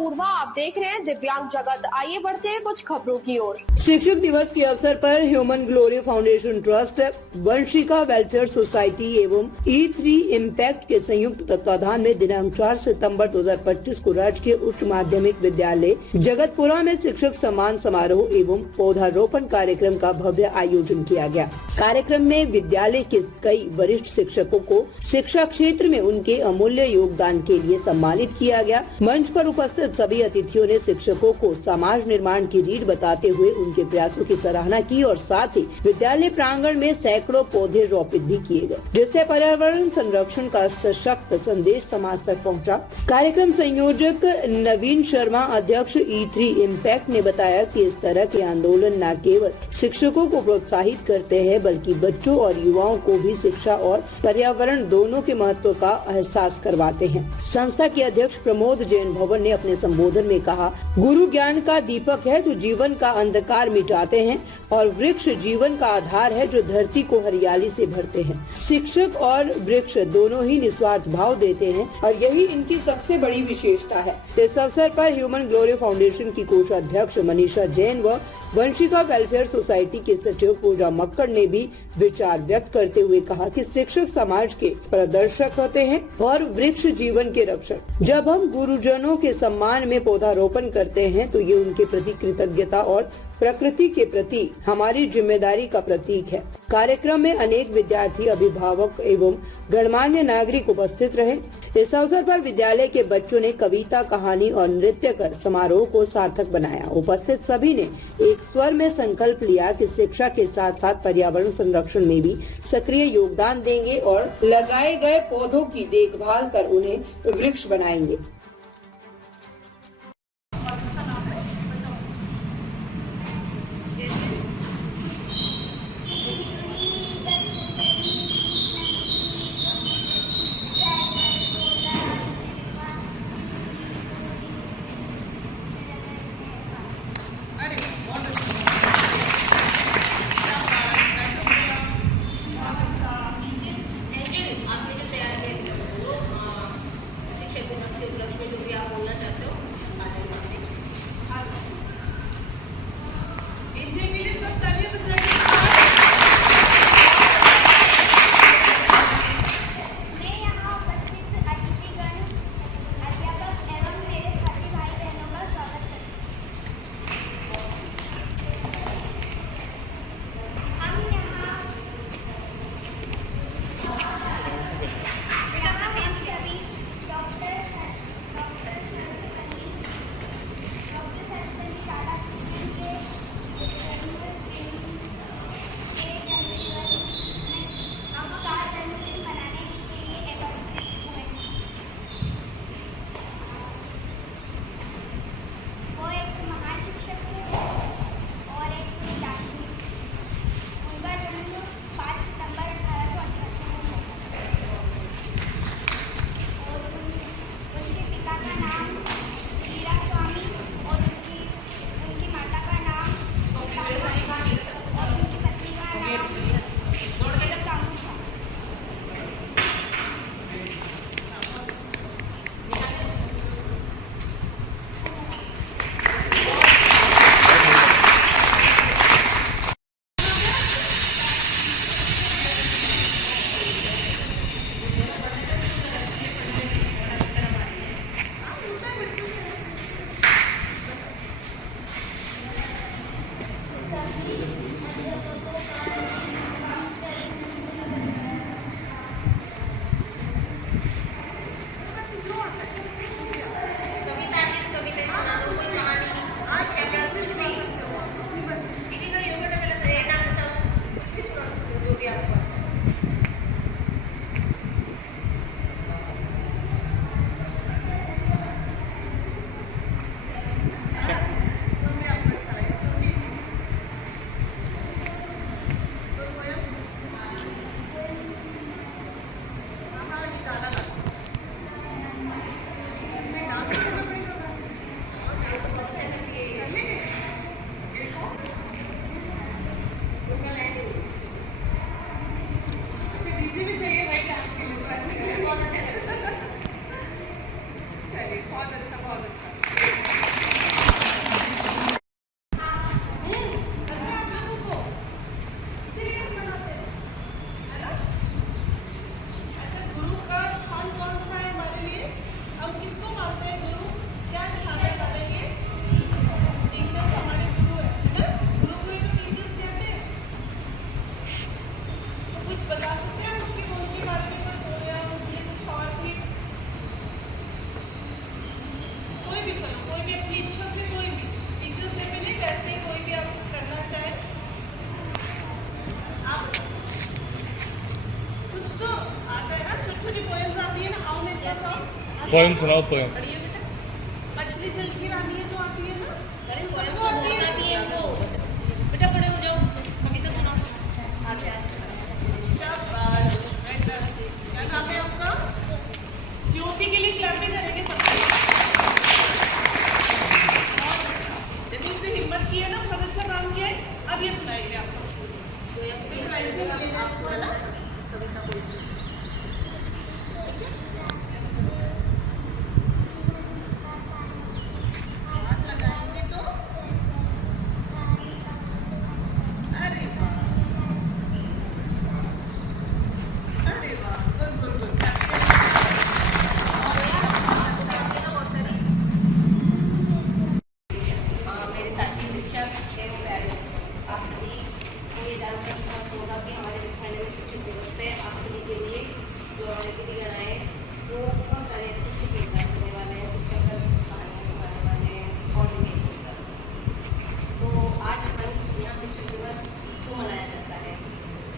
अपूर्वा, आप देख रहे हैं दिव्यांग जगत। आइए बढ़ते हैं कुछ खबरों की ओर। शिक्षक दिवस के अवसर पर human glory foundation trust, Vanshika welfare society एवं E3 इम्पैक्ट के संयुक्त तत्वाधान में दिनांक 4 सितंबर 2025 को राजकीय उच्च माध्यमिक विद्यालय जगतपुरा में शिक्षक सम्मान समारोह एवं पौधारोपण कार्यक्रम का भव्य आयोजन किया गया। कार्यक्रम में विद्यालय के कई वरिष्ठ शिक्षकों को शिक्षा क्षेत्र में उनके अमूल्य योगदान के लिए सम्मानित किया गया। मंच पर उपस्थित सभी अतिथियों ने शिक्षकों को समाज निर्माण की रीढ़ बताते हुए उनके प्रयासों की सराहना की और साथ ही विद्यालय प्रांगण में सैकड़ों पौधे रोपित भी किए गए, जिससे पर्यावरण संरक्षण का सशक्त संदेश समाज तक पहुंचा। कार्यक्रम संयोजक नवीन शर्मा, अध्यक्ष E3 इम्पैक्ट ने बताया कि इस तरह के आंदोलन न केवल शिक्षकों को प्रोत्साहित करते हैं बल्कि बच्चों और युवाओं को भी शिक्षा और पर्यावरण दोनों के महत्व का एहसास करवाते हैं। संस्था के अध्यक्ष प्रमोद जैन भवन ने अपने संबोधन में कहा, गुरु ज्ञान का दीपक है जो जीवन का अंधकार मिटाते हैं और वृक्ष जीवन का आधार है जो धरती को हरियाली से भरते हैं। शिक्षक और वृक्ष दोनों ही निस्वार्थ भाव देते हैं और यही इनकी सबसे बड़ी विशेषता है। इस अवसर पर ह्यूमन ग्लोरी फाउंडेशन की कोषाध्यक्ष मनीषा जैन व वंशिका वेलफेयर सोसाइटी के सचिव पूजा मक्कड़ ने भी विचार व्यक्त करते हुए कहा कि शिक्षक समाज के प्रदर्शक होते हैं और वृक्ष जीवन के रक्षक। जब हम गुरुजनों के सम्मान में पौधारोपण करते हैं तो ये उनके प्रति कृतज्ञता और प्रकृति के प्रति हमारी जिम्मेदारी का प्रतीक है। कार्यक्रम में अनेक विद्यार्थी, अभिभावक एवं गणमान्य नागरिक उपस्थित रहे। इस अवसर पर विद्यालय के बच्चों ने कविता, कहानी और नृत्य कर समारोह को सार्थक बनाया। उपस्थित सभी ने एक स्वर में संकल्प लिया कि शिक्षा के साथ साथ पर्यावरण संरक्षण में भी सक्रिय योगदान देंगे और लगाए गए पौधों की देखभाल कर उन्हें वृक्ष बनाएंगे। पोएम सुनाओ पोएम। मछली जल की रानी है तो आती है ना। अरे सबको होता कि वो बेटा खड़े हो जाओ, कविता सुनाओ। शाबाश, fantastic। क्या नाम है आपका? ज्योति के लिए क्लैपिंग करेंगे सबको। देखो इसने हिम्मत की है ना, बहुत अच्छा काम किया है। अब ये सुनाएंगे आपको। कोई प्राइज भी मिलेगा आपको, है ना? कविता बोल हाथ लगाएंगे तो अरे वाह, अरे वाह, गुड गुड गुड। मेरे साथी शिक्षक एवं आप सभी को ये जानकर बहुत होगा कि हमारे विद्यालय में शिक्षक दिवस पे आप सभी के लिए जो हमारे दीदीगण आए वो बहुत सारे अच्छे किरदार करने वाले हैं, शिक्षक कहानियाँ सुनाने वाले हैं और उनके तो आज अपन यहाँ शिक्षक दिवस क्यों मनाया जाता है,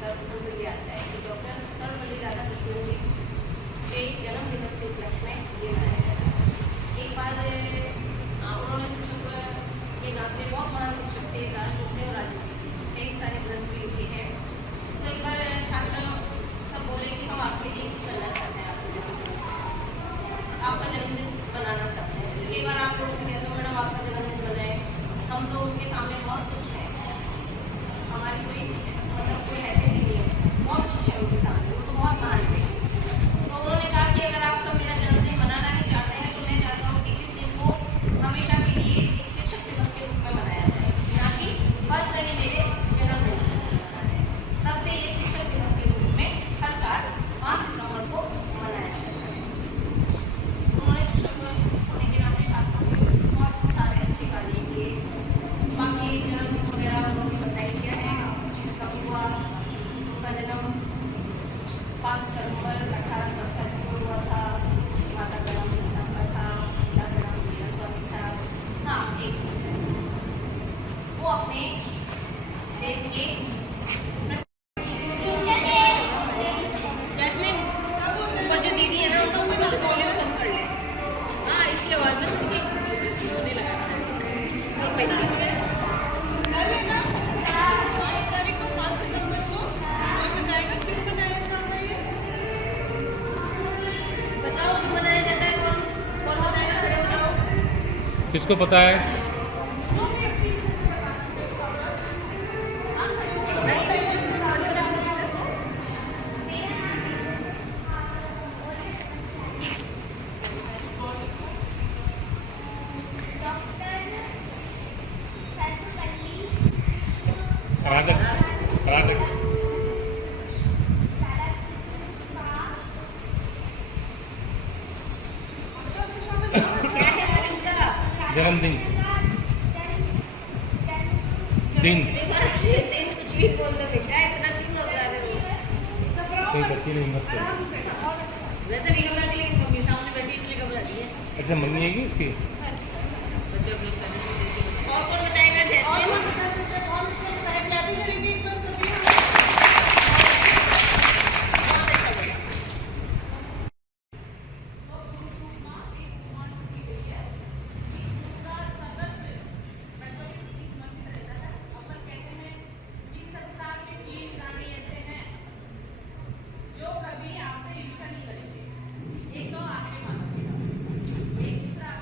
सर्वप्रथम ये आता है कि डॉक्टर सर्वपल्ली राधाकृष्णन जी के जन्म दिवस के उपलक्ष्य में ये मनाया जाता है। एक बार उन्होंने शिक्षक के नाते बहुत बड़ा शिक्षक थे, राष्ट्रपति और राजनीति कई सारे ग्रंथ भी लिखे हैं। तो एक बार छात्र सब बोले कि हम आपके लिए कुछ करना चाहते हैं, आपका जन्मदिन बनाना चाहते हैं। कई बार आप लोग कहते हो मैडम आपका जन्मदिन बनाए, हम लोग उनके सामने बहुत कुछ है, हमारी कोई मतलब कोई हैसियत ही नहीं है, बहुत कुछ है उनके सामने, वो तो बहुत महान थे। तो उन्होंने कहा कि अगर आप सब मेरा जन्मदिन मनाना ही चाहते हैं तो मैं चाहता हूँ कि इस दिन को हमेशा के लिए एक शिक्षक दिवस के रूप में मनाया जाए, ना कि बस मैंने मेरे जन्मदिन मनाना है। तब से ये शिक्षक दिवस के रूप में हर साल 5 सितंबर को मनाया जाता है। उन्होंने शिक्षक होने के नाते छात्रों के बहुत सारे अच्छे कार्य किए। बाकी जन्म वगैरह उन्होंने बताई क्या है, कब हुआ उनका जन्म 5 सितंबर 1870 को हुआ था। माता का नाम सीता था, पिता का नाम वीरा स्वामी था। हाँ, एक वो अपने देश के जैस्मिन ऊपर जो दीदी है ना उनको कुछ बोले में कम कर ले। हाँ, इसकी आवाज में होने लगा। और पेंटिंग कल है ना 5 तारीख को 5 सितंबर को कोई बताएगा क्यों मनाया जा रहा है ये? बताओ क्यों मनाया जाता है, कौन बताएगा, खड़े हो जाओ। किसको पता है? जो भी अपनी इच्छा से बताना चाहता है। हाँ, खड़े हो जाओ। राधा क्या है हमारे उत्तरा जन्मदिन दिन दिन कुछ भी बोल दो बेटा, इतना क्यों घबरा रहे हो? कोई बच्ची नहीं हिम्मत कर। वैसे नहीं घबरा रही, लेकिन मम्मी सामने बैठी इसलिए घबरा रही है। अच्छा मम्मी है कि इसकी? और कौन बताएगा? और जैस्मिन कौन बता सकता है कौन सा साइड लैब करेंगे एक बार सभी? बहुत अच्छा बोला। जो कभी आपसे ईर्ष्या नहीं करेंगे। एक तो आखिरी माता-पिता, एक दूसरा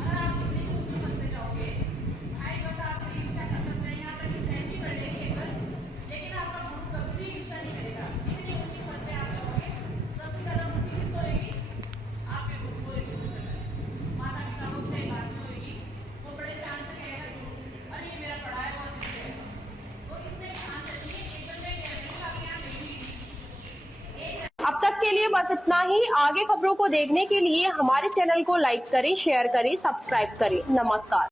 अगर आप अपने ऊपर फंसते जाओगे, भाई बस आपसे ईर्ष्या कर सकते हैं, यहाँ तक कि बहन भी बढ़ेगी लेकर, लेकिन आपका गुरु कभी भी ईर्ष्या नहीं करेगा। इतनी ऊंची पद पे आप जाओगे, सबसे पहले मुझे किसको रहेगी? आपके गुरु को रहेगी। माता-पिता को कोई बात नहीं होगी, वो बड़े शान से कहेगा अरे ये मेरा पढ़ाया हुआ शिष्य है। तो इसमें ध्यान रखिए, एकदम में कहते आपके यहाँ नहीं हुई। अब तक के लिए बस इतना ही। आगे खबरों को देखने के लिए हमारे चैनल को लाइक करें, शेयर करें, सब्सक्राइब करें। नमस्कार।